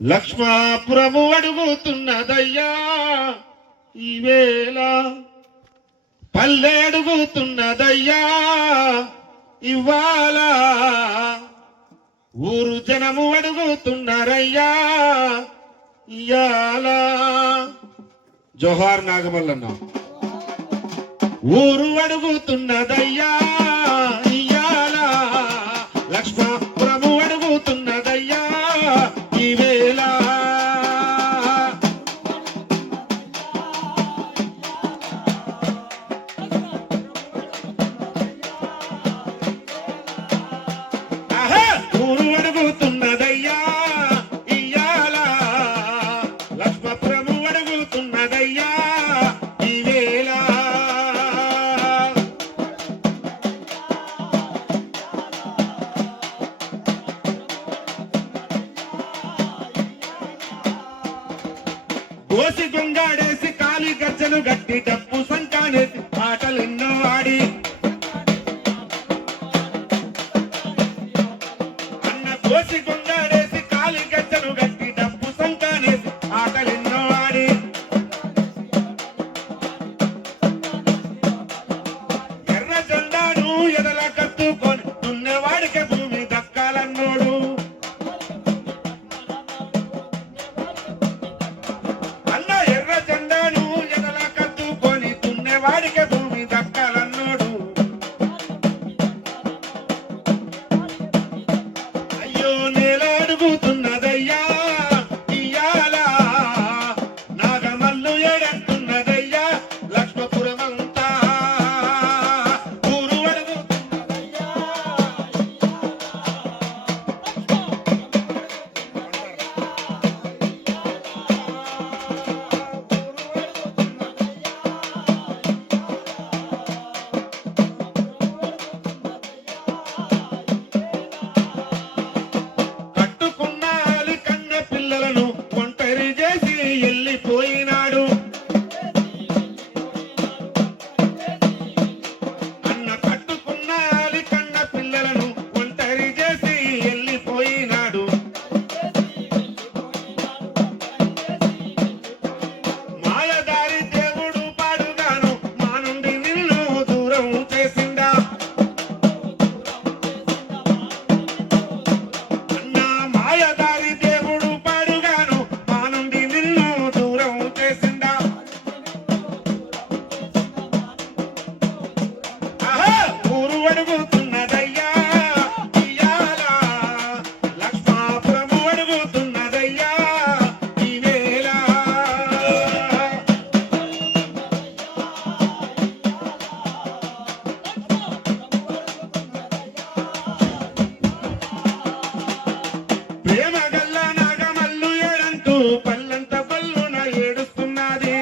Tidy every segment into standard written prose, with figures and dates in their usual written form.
లక్ష్మాపురము అడుగుతున్నదయ్యా ఈవేళ, పల్లె అడుగుతున్నదయ్యా ఇవాళ, ఊరు జనము అడుగుతున్నారయ్యా ఇయాల. జోహార్ నాగమల్లన్న. ఊరు అడుగుతున్నదయ్యా ఇయాల, లక్ష్మాపురము అడుగుతున్నదయ్యా ఈవేళ. ఊరు అడుగుతున్నదయ్యా ఇయాల, లక్ష్మపురము అడుగుతున్నదయ్యా ఈవేళ. గోసి గొంగాడేసి కాలి గజ్జలు గట్టి డప్పు సంకానేసి ఆటలెన్నో ఆడి, గోసి గొంగాడేసి కాలి గజ్జలు గట్టి డప్పు సంకానేసి ఆటలెన్నో ఆడి, ఎర్ర జెండాను ఎదల కత్తుకొని దున్నేవాడికి భూమి దక్కాలన్నోడు. అన్న ఎర్ర జెండాను ఎదల కత్తుకొని దున్నేవాడికి భూమి దక్కాలన్నోడు. అయ్యో నేల అడుగుతున్నదయ్యా ఇయాల, నాగమల్లు ఏడంటున్నదయ్యా లక్ష్మపురమంతా. ఊరు అడుగుతున్నదయ్యా కట్టుకున్నాలి కన్న పిల్లలను ఒంటరి చేసి వెళ్ళిపోయినాడు. అన్న కట్టుకున్నాలి కన్న పిల్లలను ఒంటరి చేసి వెళ్ళిపోయినాడు. మాయదారి దేవుడు పాడుగాను మా నుండి నిన్ను దూరం చేసిండా. అన్న మాయదారి దేవుడు పాడుగాను మా నుండి నిన్ను దూరం చేసిండా. ఆహా! ఊరు అడుగుతున్నదయ్యా ఇయాల, లక్ష్మాపురము అడుగుతున్నదయ్యా ఈవేళ. ప్రేమ గల్ల నాగమల్లు ఏడంటూ పల్లంత పల్లున ఏడుస్తున్నది.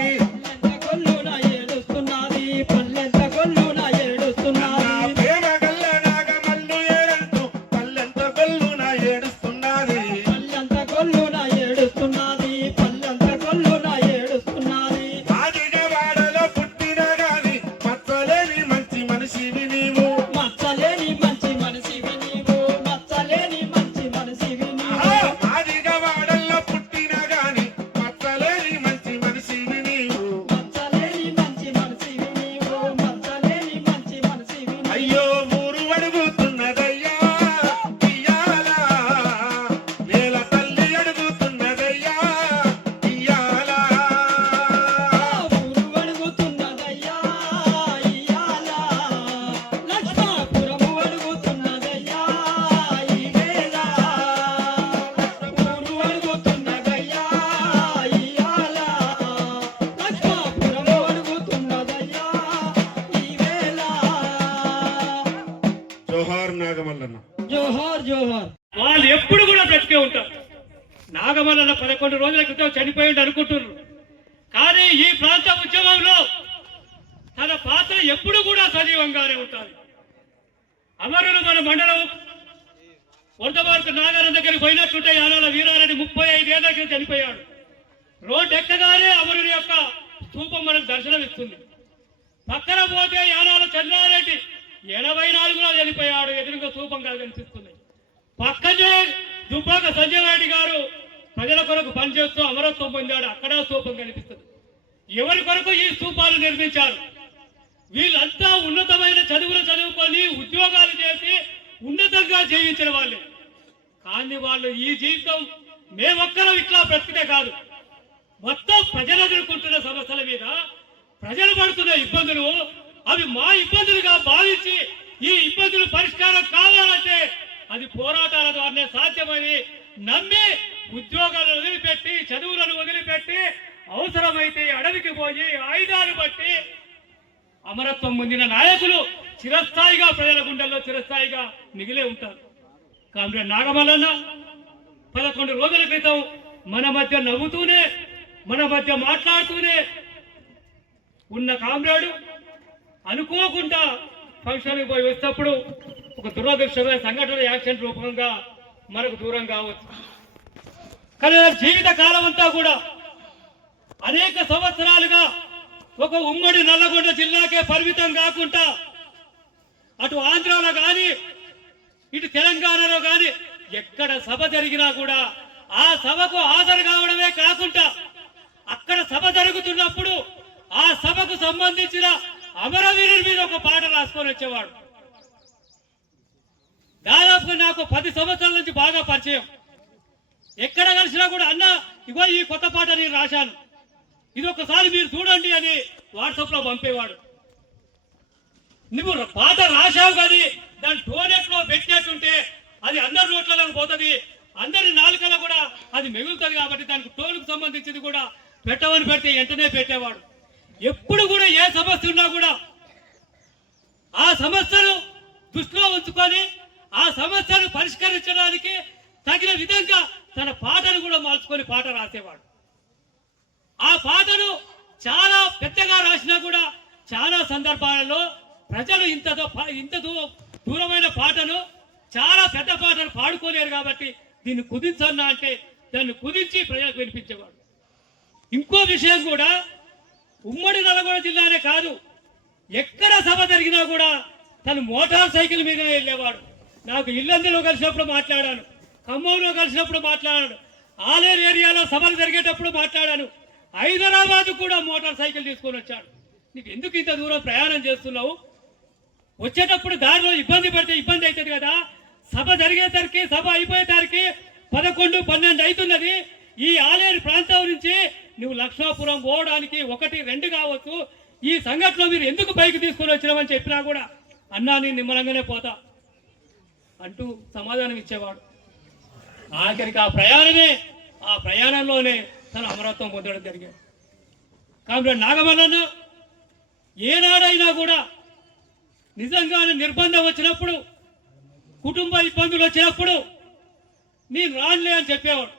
ప్రేమ గల్ల నాగమల్లు ఏడంటూ పల్లంత పల్లున ఏడుస్తున్నది. మాదిగవాడలో పుట్టిన గాని మచ్చలేని మంచి మనిషివి నీవు. ఆహా! మాదిగవాడల్లో పుట్టిన గాని మచ్చలేని మంచి మనిషివి నీవు. అయ్యో ఊరు అడుగుతున్నదయ్యా ఇయాల, నేల తల్లి అడుగుతున్నదయ్యా ఇయాల. జోహార్ నాగమల్లన్న. జోహార్ జోహార్. వాళ్ళు ఎప్పుడు కూడా బ్రతికే ఉంటారు. నాగమల్లన్న 11 రోజుల క్రితం చనిపోయింది అనుకుంటున్నారు, కానీ ఈ ప్రాంత ఉద్యమంలో తన పాత్ర ఎప్పుడు కూడా సజీవంగానే ఉంటుంది. అమరులు మన మండలం వరదబార్కు నాగారం దగ్గరికి పోయినట్టుంటే యానాల వీరారెడ్డి 35 ఏళ్ల క్రితం చనిపోయాడు. రోడ్డు ఎక్కగానే అమరుని యొక్క స్థూపం మనకు దర్శనమిస్తుంది. పక్కన పోతే యానాల చంద్రారెడ్డి 84లో చనిపోయాడు, ఎదురుగా స్థూపంగా కనిపిస్తుంది. పక్కనే దుబ్బాక సంజయ్ రెడ్డి గారు ప్రజల కొరకు పనిచేస్తూ అమరత్వం పొందాడు. అక్కడ స్తూపం కనిపిస్తుంది. ఎవరి కొరకు ఈ స్తూపాలు నిర్మించారు? వీళ్ళంతా ఉన్నతమైన చదువులు చదువుకొని ఉద్యోగాలు చేసి ఉన్నతంగా జీవించిన వాళ్ళే. కానీ వాళ్ళు ఈ జీవితం మేమొక్కరం ఇట్లా బ్రతికితే కాదు, మొత్తం ప్రజలు ఎదుర్కొంటున్న సమస్యల మీద, ప్రజలు పడుతున్న ఇబ్బందులు అవి మా ఇబ్బందులుగా భావించి ఈ ఇబ్బందులు పరిష్కారం కావాలంటే అది పోరాటాల ద్వారానే సాధ్యమని నమ్మి ఉద్యోగాలను వదిలిపెట్టి చదువులను వదిలిపెట్టి అవసరమైతే అడవికి పోయి ఆయుధాలు బట్టి అమరత్వం పొందిన నాయకులు చిరస్థాయిగా ప్రజల గుండెల్లో చిరస్థాయిగా మిగిలే ఉంటారు. కామ్రేడ్ నాగమల్లన్న 11 రోజుల క్రితం మన మధ్య నవ్వుతూనే మన మధ్య మాట్లాడుతూనే ఉన్న కామ్రేడు అనుకోకుండా ఫంక్షన్కి పోయి వచ్చేటప్పుడు ఒక దురదృష్టమైన సంఘటన యాక్సిడెంట్ రూపంగా మనకు దూరం కావచ్చు. కానీ జీవిత కాలం అంతా కూడా అనేక సంవత్సరాలుగా ఒక ఉమ్మడి నల్లగొండ జిల్లాకే పరిమితం కాకుండా అటు ఆంధ్రాలో కానీ ఇటు తెలంగాణలో కానీ ఎక్కడ సభ జరిగినా కూడా ఆ సభకు హాజరు కావడమే కాకుండా అక్కడ సభ జరుగుతున్నప్పుడు ఆ సభకు సంబంధించిన అమరవీరుడి మీద ఒక పాట రాసుకొని వచ్చేవాడు. దాదాపుగా నాకు 10 సంవత్సరాల నుంచి బాగా పరిచయం. ఎక్కడ కలిసినా కూడా అన్న ఇగో ఈ కొత్త పాట నేను రాశాను, ఇది ఒకసారి మీరు చూడండి అని వాట్సాప్ లో పంపేవాడు. నువ్వు పాట రాశావు కానీ దాని టోనెట్ లో పెట్టినట్టుంటే అది అందరి నోట్లలో పోతుంది, అందరి నాలుకలో కూడా అది మిగులుతుంది. కాబట్టి దానికి టోన్కు సంబంధించింది కూడా పెట్టవని పెడితే వెంటనే పెట్టేవాడు. ఎప్పుడు కూడా ఏ సమస్య ఉన్నా కూడా ఆ సమస్యను దృష్టిలో ఉంచుకొని ఆ సమస్యను పరిష్కరించడానికి తగిన విధంగా తన పాటను కూడా మార్చుకొని పాట రాసేవాడు. ఆ పాటను చాలా పెద్దగా రాసినా కూడా చాలా సందర్భాలలో ప్రజలు ఇంత దూరమైన పాటను, చాలా పెద్ద పాటను పాడుకోలేరు. కాబట్టి దీన్ని కుదించన్నా అంటే దాన్ని కుదించి ప్రజలకు వినిపించేవాడు. ఇంకో విషయం కూడా, ఉమ్మడి నల్గొండ జిల్లానే కాదు, ఎక్కడ సభ జరిగినా కూడా తను మోటార్ సైకిల్ మీద వెళ్ళేవాడు. నాకు ఇల్లందులో కలిసినప్పుడు మాట్లాడాను, ఖమ్మంలో కలిసినప్పుడు మాట్లాడాను, ఆలేరు ఏరియాలో సభలు జరిగేటప్పుడు మాట్లాడాను, హైదరాబాద్ కూడా మోటార్ సైకిల్ తీసుకొని వచ్చాడు. నీకు ఎందుకు ఇంత దూరం ప్రయాణం చేస్తున్నావు? వచ్చేటప్పుడు దారిలో ఇబ్బంది పడితే ఇబ్బంది అవుతుంది కదా. సభ జరిగేసరికి, సభ అయిపోయేసరికి 11, 12 అవుతున్నది. ఈ ఆలేరు ప్రాంతం నుంచి నువ్వు లక్ష్మాపురం పోవడానికి 1, 2 కావచ్చు. ఈ సంఘటనలో మీరు ఎందుకు బైక్ తీసుకొని వచ్చినామని చెప్పినా కూడా అన్నా నేను నిమ్మలంగానే పోతా అంటూ సమాధానం ఇచ్చేవాడు. ఆఖరికి ఆ ప్రయాణంలోనే తన అమరత్వం పొందడం జరిగింది. కాబట్టి నాగమల్లన్న ఏనాడైనా కూడా నిజంగానే నిర్బంధం వచ్చినప్పుడు, కుటుంబ ఇబ్బందులు వచ్చినప్పుడు నేను రానులే అని చెప్పేవాడు.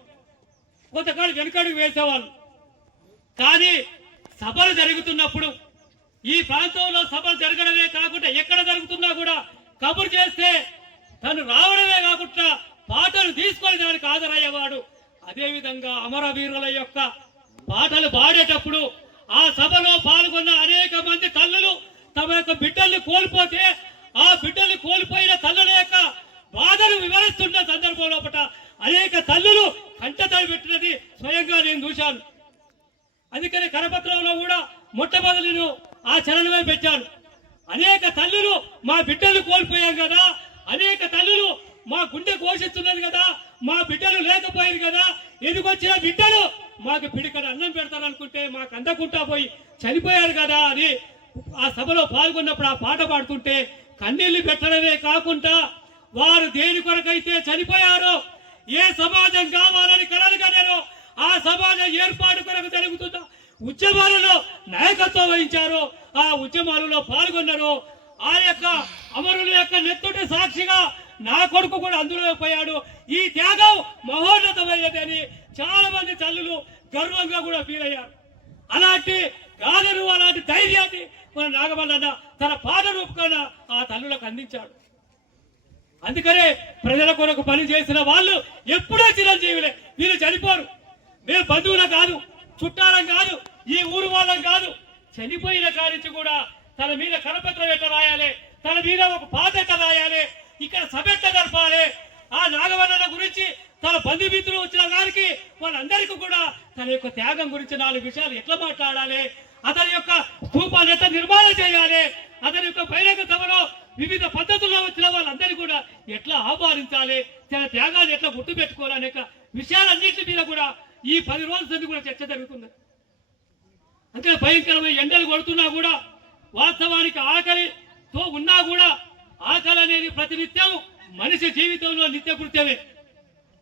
కొంతకాలం వెనుకడుగు వేసేవాళ్ళు. కానీ సభలు జరుగుతున్నప్పుడు, ఈ ప్రాంతంలో సభలు జరగడమే కాకుండా ఎక్కడ జరుగుతున్నా కూడా కబురు చేస్తే తను రావడమే కాకుండా పాటలు తీసుకొని దానికి హాజరయ్యేవాడు. అదేవిధంగా అమరవీరుల యొక్క పాటలు పాడేటప్పుడు ఆ సభలో పాల్గొన్న అనేక మంది తల్లులు తమ యొక్క బిడ్డల్ని కోల్పోతే ఆ బిడ్డల్ని కోల్పోయిన తల్లుల యొక్క బాధను వివరిస్తున్న సందర్భంలో అనేక తల్లులు కంటతడి పెట్టినది స్వయంగా నేను చూశాను. అందుకని కరపత్రంలో కూడా మొట్టమొదటి ఆ చరణమే పెట్టాను. అనేక తల్లులు మా బిడ్డలు కోల్పోయాం కదా, అనేక తల్లులు మా గుండె కోసిస్తున్నది కదా, మా బిడ్డలు లేకపోయింది కదా, ఎదుగొచ్చిన బిడ్డలు మాకు పిడికడ అన్నం పెడతారనుకుంటే మాకు అందకుండా పోయి చనిపోయారు కదా అని ఆ సభలో పాల్గొన్నప్పుడు ఆ పాట పాడుతుంటే కన్నీళ్లు పెట్టడమే కాకుండా వారు దేని కొరకైతే చనిపోయారో, ఏ సమాజం కావాలని కలలు కన్నారో ఆ సమాజం ఏర్పాటు కొరకు జరుగుతున్న ఉద్యమాలలో నాయకత్వం వహించారో, ఆ ఉద్యమాలలో పాల్గొన్నారో, ఆ యొక్క అమరుల యొక్క నెత్తుటి సాక్షిగా నా కొడుకు కూడా అందులో పోయాడు. ఈ త్యాగం మహోన్నతమైనది అని చాలా మంది తల్లులు గర్వంగా కూడా ఫీల్ అయ్యారు. అలాంటి గాథను, అలాంటి ధైర్యాన్ని మన నాగమల్లన్న తన పాట రూపంగా ఆ తల్లులకు అందించాడు. అందుకనే ప్రజల కొరకు పని చేసిన వాళ్ళు ఎప్పుడూ చిరంజీవులే. వీళ్ళు చనిపోరు. మేము బంధువులం కాదు, చుట్టాలం కాదు, ఈ ఊరు వాళ్ళం కాదు. చనిపోయిన కారించి కూడా తన మీద కరపత్రం ఎట్లా రాయాలి, తన మీద ఒక పాట ఎట్లా రాయాలి, ఇక్కడ సభ ఎట్లా జరపాలి, ఆ నాగమల్లన్న గురించి తన బంధుమిత్రులు వచ్చిన వారికి వాళ్ళందరికీ కూడా తన యొక్క త్యాగం గురించి 4 విషయాలు ఎట్లా మాట్లాడాలి, అతని యొక్క స్థూపాన్ని ఎట్లా నిర్మాణం చేయాలి, అతని యొక్క బహిరంగ సభలో వివిధ పద్ధతుల్లో వచ్చిన వాళ్ళందరినీ కూడా ఎట్లా ఆహ్వానించాలి, తన త్యాగాన్ని ఎట్లా గుర్తుపెట్టుకోవాలనే విషయాలన్నింటి మీద కూడా ఈ 10 రోజుల సంది కూడా చర్చ జరుగుతుంది. అంటే భయంకరమైన ఎండలు కొడుతున్నా కూడా వాస్తవానికి ఆకలితో ఉన్నా కూడా ఆకలి అనేది ప్రతినిత్యం మనిషి జీవితంలో నిత్యకృత్యమే.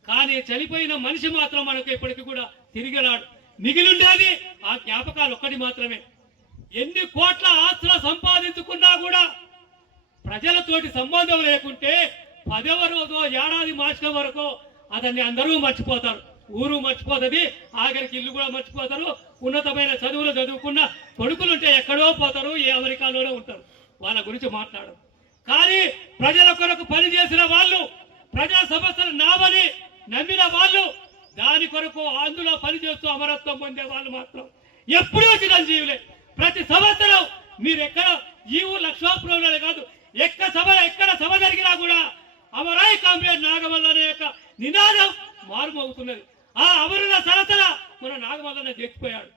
కానీ చనిపోయిన మనిషి మాత్రం మనకు ఎప్పటికీ కూడా తిరిగి రాడు. మిగిలిండేది ఆ జ్ఞాపకాలు ఒక్కటి మాత్రమే. ఎన్ని కోట్ల ఆస్తులు సంపాదించుకున్నా కూడా ప్రజలతోటి సంబంధం లేకుంటే 10వ రోజు ఏడాది మార్చడం వరకు అతన్ని అందరూ మర్చిపోతారు. ఊరు మర్చిపోతుంది, ఆఖరికి ఇల్లు కూడా మర్చిపోతారు. ఉన్నతమైన చదువులు చదువుకున్న కొడుకులుంటే ఎక్కడో పోతారు, ఏ అమెరికాలోనే ఉంటారు. వాళ్ళ గురించి మాట్లాడరు. కానీ ప్రజల కొరకు పనిచేసిన వాళ్ళు, ప్రజా సమస్యలు నావని నమ్మిన వాళ్ళు, దాని కొరకు అందులో పనిచేస్తూ అమరత్వం పొందే వాళ్ళు మాత్రం ఎప్పుడూ చిరంజీవులే. ప్రతి సంవత్సరం మీరు ఎక్కడ ఈ ఊరు లక్ష్మాపురంలోనే కాదు, ఎక్కడ సభ జరిగినా కూడా అమరాయి కామ్రేడ్ నాగమల్ల అనే యొక్క నినాదం మారుమోగుతున్నది. ఆ అమరుల సరసన మన నాగమల్లనే తెచ్చిపోయాడు.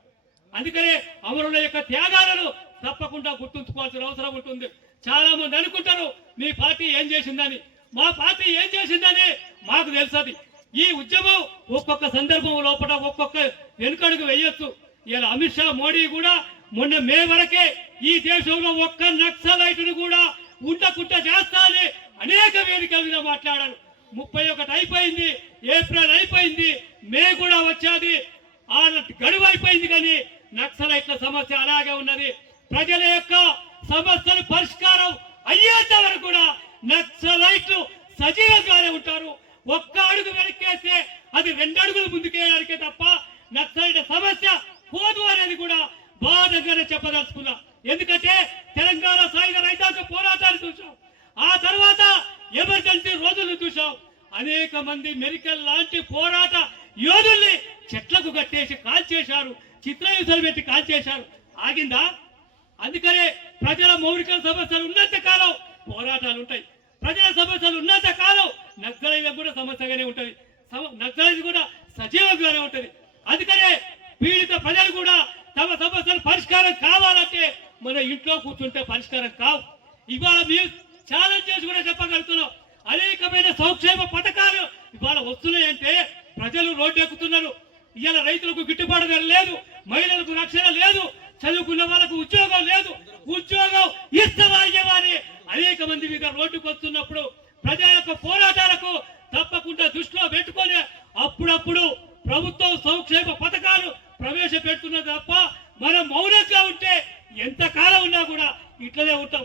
అందుకనే అమరుల యొక్క త్యాగాలను తప్పకుండా గుర్తుంచుకోవాల్సిన అవసరం ఉంటుంది. చాలా మంది అనుకుంటారు మీ పార్టీ ఏం చేసిందని. మా పార్టీ ఏం చేసిందని మాకు తెలుసది. ఈ ఉద్యమం ఒక్కొక్క సందర్భం లోపల ఒక్కొక్క వెనుకడుగు వేయొచ్చు. ఇలా అమిత్ షా, మోడీ కూడా మొన్న మే వరకే ఈ దేశంలో ఒక్క నక్సలైటును కూడా ఉండకుండా చేస్తానని అనేక వేదికల మీద మాట్లాడారు. 31 అయిపోయింది, ఏప్రిల్ అయిపోయింది, మే కూడా వచ్చేది, ఆ గడువు అయిపోయింది. కానీ నక్సలైట్ల సమస్య అలాగే ఉన్నది. ప్రజల యొక్క సమస్యలు పరిష్కారం అయ్యేంత వరకు కూడా నక్సలైట్లు సజీవంగానే ఉంటారు. ఒక్క అడుగు వెనక్కేస్తే అది 2 అడుగులు ముందుకేయడానికే తప్ప నక్సలైట్ సమస్య పోదు అనేది కూడా బాధగానే చెప్పదలుచుకున్నా. ఎందుకంటే తెలంగాణ సాయుధ రైతాంగ పోరాటాన్ని చూసాం, ఆ తర్వాత ఎమర్జెన్సీ రోజులను చూసాం. అనేక మంది మెరికల్ లాంటి పోరాట యోధుల్ని చెట్లకు కట్టేసి కాల్చేశారు, చిత్రహింసలు పెట్టి కాల్చేశారు. ఆగిందా? అందుకనే ప్రజల మౌలిక సమస్యలు ఉన్నంత కాలం పోరాటాలు ఉంటాయి. ప్రజల సమస్యలు ఉన్నంత కాలం నక్సలైట్ కూడా సమస్యగానే ఉంటది, నక్సలైట్ కూడా సజీవంగానే ఉంటది. అందుకనే పీడిత ప్రజలు కూడా తమ సమస్యలు పరిష్కారం కావాలంటే మన ఇంట్లో కూర్చుంటే పరిష్కారం కావు. ఇవాళ మీరు ఛాలెంజ్ చేసి కూడా చెప్పగలుగుతున్నాం. అనేకమైన సంక్షేమ పథకాలు ఇవాళ వస్తున్నాయంటే ప్రజలు రోడ్డు ఎక్కుతున్నారు. ఇవాళ రైతులకు గిట్టుబాటు ధర లేదు, మహిళలకు రక్షణ లేదు, చదువుకున్న వాళ్ళకు ఉద్యోగం లేదు. ఉద్యోగం ఇష్టమని అనేక మంది మీద రోడ్డుకు వస్తున్నప్పుడు ప్రజల యొక్క పోరాటాలకు తప్పకుండా దృష్టిలో పెట్టుకొని అప్పుడప్పుడు ప్రభుత్వం సంక్షేమ పథకాలు ప్రవేశపెడుతున్నది తప్ప మనం మౌనంగా ఉంటే ఎంతకాలం ఉన్నా కూడా ఇట్లనే ఉంటాం.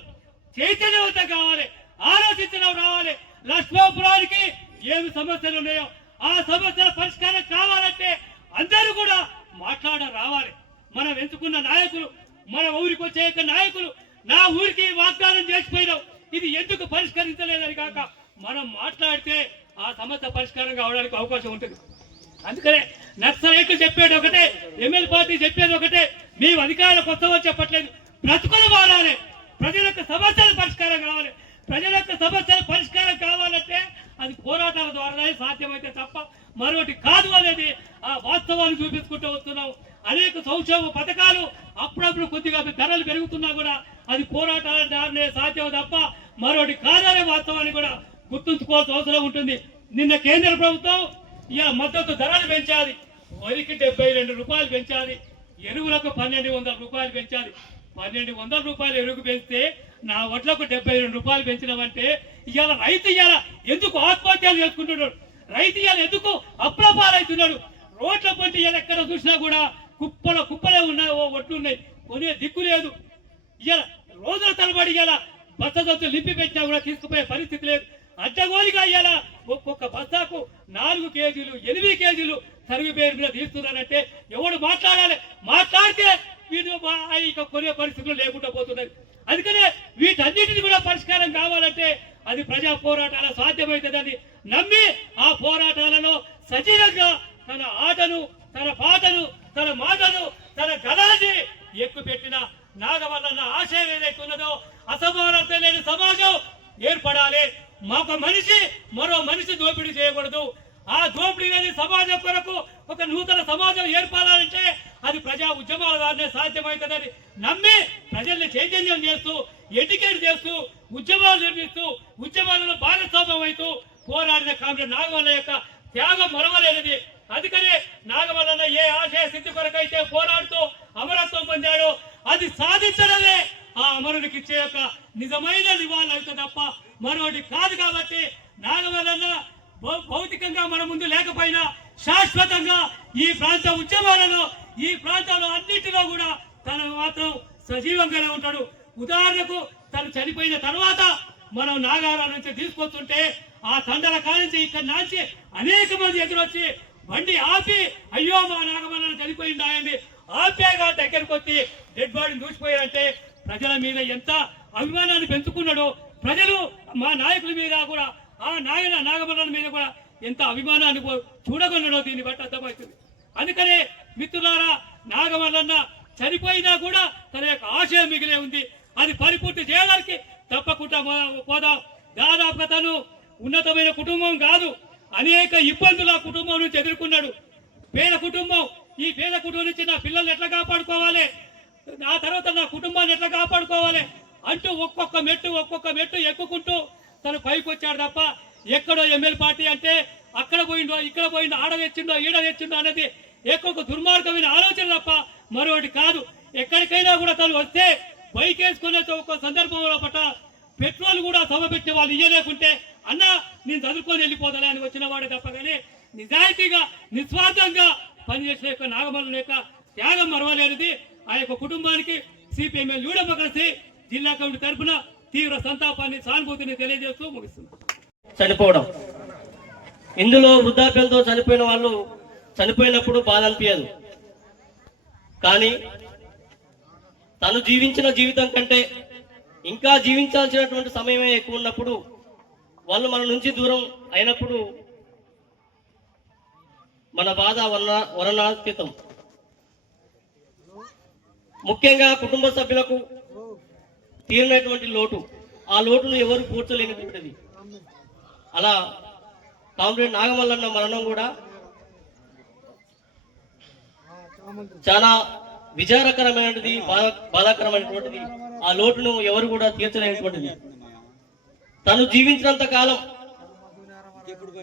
చైతన్యవంతం కావాలి, ఆలోచించడం రావాలి. లక్ష్మాపురానికి ఏమి సమస్యలు ఉన్నాయో ఆ సమస్యల పరిష్కారం కావాలంటే అందరూ కూడా మాట్లాడ రావాలి. మనం ఎంచుకున్న నాయకులు, మన ఊరికి వచ్చే నాయకులు నా ఊరికి వాగ్దానం చేసిపోయినాం, ఇది ఎందుకు పరిష్కరించలేదని కాక మనం మాట్లాడితే ఆ సమస్య పరిష్కారం కావడానికి అవకాశం ఉంటుంది. అందుకనే నక్సలైట్లు చెప్పేది ఒకటే, ఎమ్మెల్యే పార్టీ చెప్పేది ఒకటే, మేము అధికారులకు వస్తామని చెప్పట్లేదు. బ్రతుకులు మారాలి, ప్రజల యొక్క సమస్యలు పరిష్కారం కావాలి. ప్రజల యొక్క సమస్యలు పరిష్కారం కావాలంటే అది పోరాటాల ద్వారానే సాధ్యమైతే తప్ప మరొకటి కాదు అనేది ఆ వాస్తవాన్ని చూపించుకుంటూ వస్తున్నాం. అనేక సంక్షేమ పథకాలు అప్పుడప్పుడు కొద్దిగా ధరలు పెరుగుతున్నా కూడా అది పోరాటాల ద్వారానే సాధ్యం తప్ప మరొకటి కాదనే వాస్తవాన్ని కూడా గుర్తుంచుకోవాల్సిన అవసరం ఉంటుంది. నిన్న కేంద్ర ప్రభుత్వం ఇలా మద్దతు ధరలు పెంచాలి, వరికి 72 రూపాయలు పెంచాలి, ఎరువులకు 1200 రూపాయలు పెంచాలి. 1200 రూపాయలు ఎరువు పెంచితే నా వడ్లకు 72 రూపాయలు పెంచినామంటే ఇవాళ రైతు ఇవాళ ఎందుకు ఆత్మహత్యలు చేసుకుంటున్నాడు, రైతు ఇవాళ ఎందుకు అప్రపాలవుతున్నాడు. రోడ్ల పంటి ఇవాళ ఎక్కడ చూసినా కూడా కుప్పలే ఉన్నాయి, ఒడ్లు ఉన్నాయి, కొనే దిక్కు లేదు. ఇవాళ రోజుల తరబడి ఇవాళ బస్సు లింపి పెట్టినా కూడా తీసుకుపోయే పరిస్థితి లేదు. అడ్డగోలిగా ఇవాళ ఒక్కొక్క బస్తాకు 4 కేజీలు 8 కేజీలు సరుగు పేరు మీద తీస్తున్నారంటే ఎవడు మాట్లాడాలి? మాట్లాడితే వీళ్ళు ఇక కొనే పరిస్థితులు లేకుండా పోతున్నది. అందుకనే వీటన్నిటిని కూడా పరిష్కారం కావాలంటే అది ప్రజా పోరాటాల సాధ్యమవుతుందని నమ్మి ఆ పోరాటాలలో సజీవంగా తన ఆటను, తన పాటను, తన మాటను, తన గలాన్ని ఎక్కుపెట్టిన నాగమల్లన్న ఆశయం ఏదైతే ఉన్నదో అసమానత లేని సమాజం ఏర్పడాలి. మాకు మనిషి మరో మనిషి దోపిడీ చేయకూడదు. ఆ దోపిడీ లేని సమాజం కొరకు ఒక నూతన సమాజం ఏర్పడాలంటే అది ప్రజా ఉద్యమాల ద్వారానే సాధ్యమవుతుందని నమ్మి ప్రజల్ని చైతన్యం చేస్తూ ఎడ్యుకేట్ చేస్తూ ఉద్యమాలు నిర్మిస్తూ ఉద్యమాలలో భాగస్వామ్యం అవుతూ పోరాడిన కామ్రేడ్ నాగమల్ల యొక్క త్యాగం మరవలేనిది. అందుకనే నాగమల్ల ఏ ఆశయ సిద్ధి కొరకైతే పోరాడుతూ అమరత్వం పొందాడో అది సాధించడమే ఆ అమరునికి ఇచ్చే యొక్క నిజమైన నివాళులు అవుతుంది తప్ప మరొకటి కాదు. కాబట్టి నాగమల్ల భౌతికంగా మన ముందు లేకపోయినా శాశ్వతంగా ఈ ప్రాంత ఉద్యమాలలో ఈ ప్రాంతాల్లో అన్నింటిలో కూడా తను మాత్రం సజీవంగానే ఉంటాడు. ఉదాహరణకు తను చనిపోయిన తర్వాత మనం నాగారం నుంచి తీసుకొస్తుంటే ఆ తండల కానించి ఇక్కడ నాచి అనేక మంది ఎదురొచ్చి బండి ఆపి అయ్యో మా నాగమల్ల చనిపోయింది ఆయన్ని ఆపేగా దగ్గరకు వచ్చి డెడ్ బాడీని దూసిపోయారంటే ప్రజల మీద ఎంత అభిమానాన్ని పెంచుకున్నాడో, ప్రజలు మా నాయకుల మీద కూడా ఆ నాగమల్ల మీద కూడా ఎంత అభిమానాన్ని చూడగొన్నాడో దీన్ని బట్టి అర్థమవుతుంది. అందుకనే మిత్రులారా, నాగమల్ల చనిపోయినా కూడా తన యొక్క ఆశయం మిగిలే ఉంది. అది పరిపూర్తి చేయడానికి తప్పకుండా పోదాం. దాదాపుగా తను ఉన్నతమైన కుటుంబం కాదు, అనేక ఇబ్బందులు ఆ కుటుంబం నుంచి ఎదుర్కొన్నాడు. పేద కుటుంబం, ఈ పేద కుటుంబం నుంచి నా పిల్లల్ని ఎట్లా కాపాడుకోవాలి, ఆ తర్వాత నా కుటుంబాన్ని ఎట్లా కాపాడుకోవాలి అంటూ ఒక్కొక్క మెట్టు ఎక్కుకుంటూ తను పైకి వచ్చాడు తప్ప ఎక్కడో ఎమ్మెల్యే పార్టీ అంటే అక్కడ పోయిండో ఇక్కడ పోయిండో ఆడ తెచ్చిండో ఈడ తెచ్చిండో అనేది ఎక్కువ దుర్మార్గమైన ఆలోచన తప్ప మరొకటి కాదు. ఎక్కడికైనా కూడా తను వస్తే బైక్ వేసుకునే ఒక్క సందర్భంలో పట్ల పెట్రోల్ కూడా సభ పెట్టే వాళ్ళు ఇయ్యలేకుంటే అన్న నేను చదువుకొని వెళ్ళిపోతానే అని వచ్చిన వాడే తప్ప కానీ నిజాయితీగా నిస్వార్థంగా పనిచేసిన యొక్క నాగమల్ల యొక్క త్యాగం మరవలేనిది. ఆ యొక్క కుటుంబానికి సిపిఎం యూడమ్మ కలిసి జిల్లా కమిటీ తరఫున తీవ్ర సంతాపాన్ని సానుభూతిని తెలియజేస్తూ ముగిస్తుంది. చనిపోవడం, ఇందులో వృద్ధాప్యంతో చనిపోయిన వాళ్ళు చనిపోయినప్పుడు బాధ అనిపించదు, కానీ తను జీవించిన జీవితం కంటే ఇంకా జీవించాల్సినటువంటి సమయమే ఎక్కువ ఉన్నప్పుడు వాళ్ళు మన నుంచి దూరం అయినప్పుడు మన బాధ వర్ణాతీతం. ముఖ్యంగా కుటుంబ సభ్యులకు తీరినటువంటి లోటు, ఆ లోటును ఎవరు పూడ్చలేనిటువంటిది. అలా కామ్రేడ్ నాగమల్ల మరణం కూడా చాలా విచారకరమైనది, బాధాకరమైనటువంటిది. ఆ లోటును ఎవరు కూడా తీర్చలేనటువంటిది. తను జీవించినంత కాలం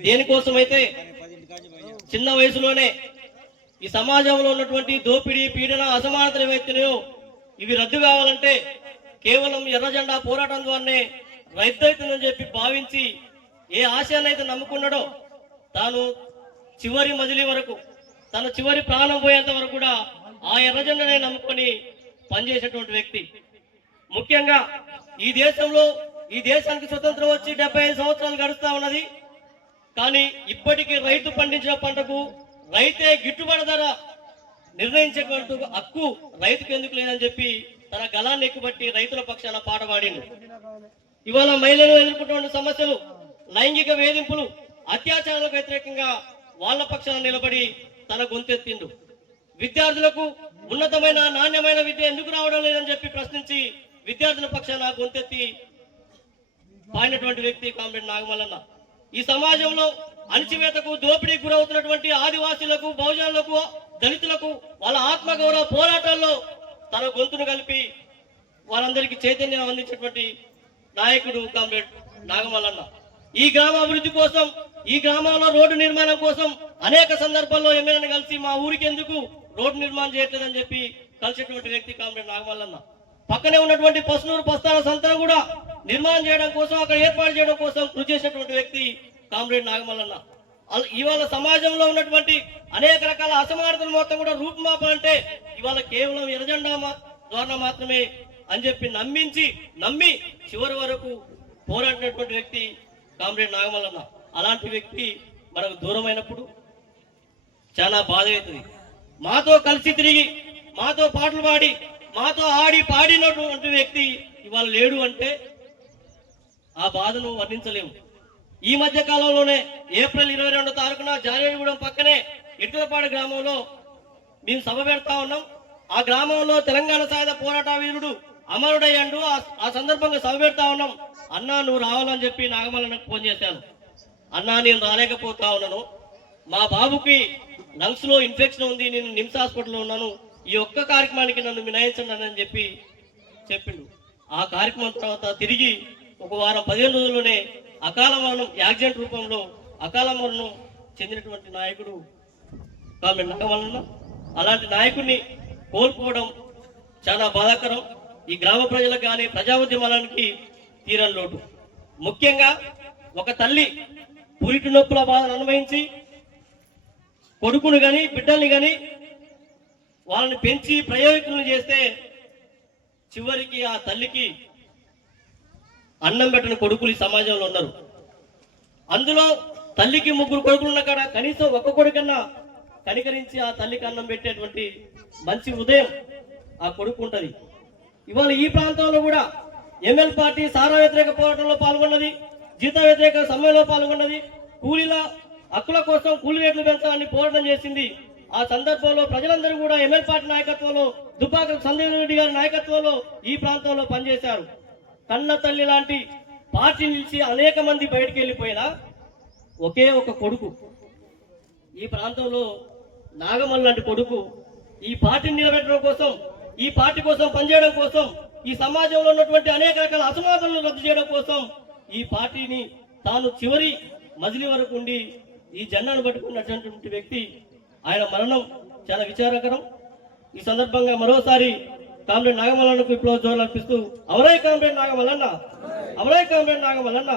దేనికోసమైతే చిన్న వయసులోనే ఈ సమాజంలో ఉన్నటువంటి దోపిడీ, పీడన, అసమానతలు ఏవైతున్నాయో ఇవి రద్దు కావాలంటే కేవలం ఎర్ర జెండా పోరాటం ద్వారానే రద్దవుతుందని చెప్పి భావించి ఏ ఆశయాన్నైతే నమ్ముకున్నాడో తాను చివరి మజిలీ వరకు, తన చివరి ప్రాణం పోయేంత వరకు కూడా ఆ ఎర్ర జెండానే నమ్ముకొని పనిచేసేటువంటి వ్యక్తి. ముఖ్యంగా ఈ దేశానికి స్వతంత్రం వచ్చి 75 సంవత్సరాలు గడుస్తా ఉన్నది. కానీ ఇప్పటికీ రైతు పండించిన పంటకు రైతే గిట్టుబాటు ధర నిర్ణయించేటువంటి హక్కు రైతుకు ఎందుకు లేదని చెప్పి తన గలాన్ని ఎక్కుబట్టి రైతుల పక్షాన పాట పాడింది. ఇవాళ మహిళలు ఎదుర్కొంటున్న సమస్యలు, లైంగిక వేధింపులు, అత్యాచారాలకు వ్యతిరేకంగా వాళ్ళ పక్షాన నిలబడి తన గొంతెత్తిండు. విద్యార్థులకు ఉన్నతమైన నాణ్యమైన విద్య ఎందుకు రావడం లేదని చెప్పి ప్రశ్నించి విద్యార్థుల పక్షాన గొంతెత్తి పాడినటువంటి వ్యక్తి కామ్రేడ్ నాగమల్ల. ఈ సమాజంలో అణచివేతకు, దోపిడీకి గురవుతున్నటువంటి ఆదివాసీలకు, బహుజనులకు, దళితులకు వాళ్ళ ఆత్మగౌరవ పోరాటాల్లో తన గొంతును కలిపి వారందరికీ చైతన్యం అందించినటువంటి నాయకుడు కామ్రేడ్ నాగమల్ల. ఈ గ్రామ అభివృద్ధి కోసం, ఈ గ్రామంలో రోడ్డు నిర్మాణం కోసం అనేక సందర్భాల్లో ఎమ్మెల్యేని కలిసి మా ఊరికి ఎందుకు రోడ్డు నిర్మాణం చేయట్లేదని చెప్పి కలిసినటువంటి వ్యక్తి కామ్రేడ్ నాగమల్ల. పక్కనే ఉన్నటువంటి పసునూరు పస్తాల సంతను కూడా నిర్మాణం చేయడం కోసం, అక్కడ ఏర్పాటు చేయడం కోసం కృషి చేసినటువంటి వ్యక్తి కామ్రేడ్ నాగమల్ల. ఇవాళ సమాజంలో ఉన్నటువంటి అనేక రకాల అసమానతలు మొత్తం కూడా రూపుమాపాలంటే ఇవాళ కేవలం ఎర్రజెండా ద్వారా మాత్రమే అని చెప్పి నమ్మి చివరి వరకు పోరాడినటువంటి వ్యక్తి కామ్రేడ్ నాగమల్ల. అలాంటి వ్యక్తి మనకు దూరమైనప్పుడు చాలా బాధ అవుతుంది. మాతో కలిసి తిరిగి, మాతో పాటలు పాడి, మాతో ఆడి పాడినటువంటి వ్యక్తి ఇవాళ లేడు అంటే ఆ బాధను వర్ణించలేము. ఈ మధ్య కాలంలోనే ఏప్రిల్ 22వ తారీఖున జారేగూడెం పక్కనే ఇట్టలపాడు గ్రామంలో మేము సభ పెడతా ఉన్నాం. ఆ గ్రామంలో తెలంగాణ సాయుధ పోరాట వీరుడు అమరుడయ్యాడు. ఆ సందర్భంగా సభ పెడతా ఉన్నాం. అన్నా నువ్వు రావాలని చెప్పి నాగమల్లకి ఫోన్ చేశాను. అన్నా నేను రాలేకపోతా ఉన్నాను, మా బాబుకి లంగ్స్ లో ఇన్ఫెక్షన్ ఉంది, నేను నిమ్స్ హాస్పిటల్లో ఉన్నాను, ఈ ఒక్క కార్యక్రమానికి నన్ను మినహాయించండి అని చెప్పి చెప్పిండు. ఆ కార్యక్రమం తర్వాత తిరిగి ఒక వారం 15 రోజుల్లోనే అకాల మరణం, యాక్సిడెంట్ రూపంలో అకాల మరణం చెందినటువంటి నాయకుడు కామ్రేడ్ నాగమల్లన్న. అలాంటి నాయకుడిని కోల్పోవడం చాలా బాధాకరం. ఈ గ్రామ ప్రజలకు కానీ ప్రజా ఉద్యమానికి తీరని లోటు. ముఖ్యంగా ఒక తల్లి పురిటి నొప్పుల బాధను అనుభవించి కొడుకును కానీ బిడ్డల్ని కానీ వాళ్ళని పెంచి ప్రయోజకులను చేస్తే చివరికి ఆ తల్లికి అన్నం పెట్టని కొడుకులు ఈ సమాజంలో ఉన్నారు. అందులో తల్లికి 3 కొడుకులు ఉన్న కాడ కనీసం ఒక్క కొడుకన్నా కనికరించి ఆ తల్లికి అన్నం పెట్టేటువంటి మంచి హృదయం ఆ కొడుకు ఉంటుంది. ఇవాళ ఈ ప్రాంతంలో కూడా ఎంఎల్ పార్టీ సారా వ్యతిరేక పోరాటంలో పాల్గొన్నది, జీత వ్యతిరేక సమ్మెలో పాల్గొన్నది, కూలీల హక్కుల కోసం కూలీ రేట్లు పెంచాలని పోరాటం చేసింది. ఆ సందర్భంలో ప్రజలందరూ కూడా ఎంఎల్ పార్టీ నాయకత్వంలో, దుబ్బాక సంజయ్ రెడ్డి గారి నాయకత్వంలో ఈ ప్రాంతంలో పనిచేశారు. కన్న తల్లి లాంటి పార్టీ నిలిచి అనేక మంది బయటికి వెళ్ళిపోయినా ఒకే ఒక కొడుకు ఈ ప్రాంతంలో నాగమల్ లాంటి కొడుకు ఈ పార్టీని నిలబెట్టడం కోసం, ఈ పార్టీ కోసం పనిచేయడం కోసం, ఈ సమాజంలో ఉన్నటువంటి అనేక రకాల అసమానతలను రద్దు చేయడం కోసం ఈ పార్టీని తాను చివరి మజిలీ వరకు ఉండి ఈ జెండాను పట్టుకున్నటువంటి వ్యక్తి. ఆయన మరణం చాలా విచారకరం. ఈ సందర్భంగా మరోసారి కామ్రేడ్ నాగమల్లన్నకు విప్లవ జోరులు అర్పిస్తూ అమరై కామ్రేడ్ నాగమల్లన్న, అమరై కామ్రేడ్ నాగమల్లన్న.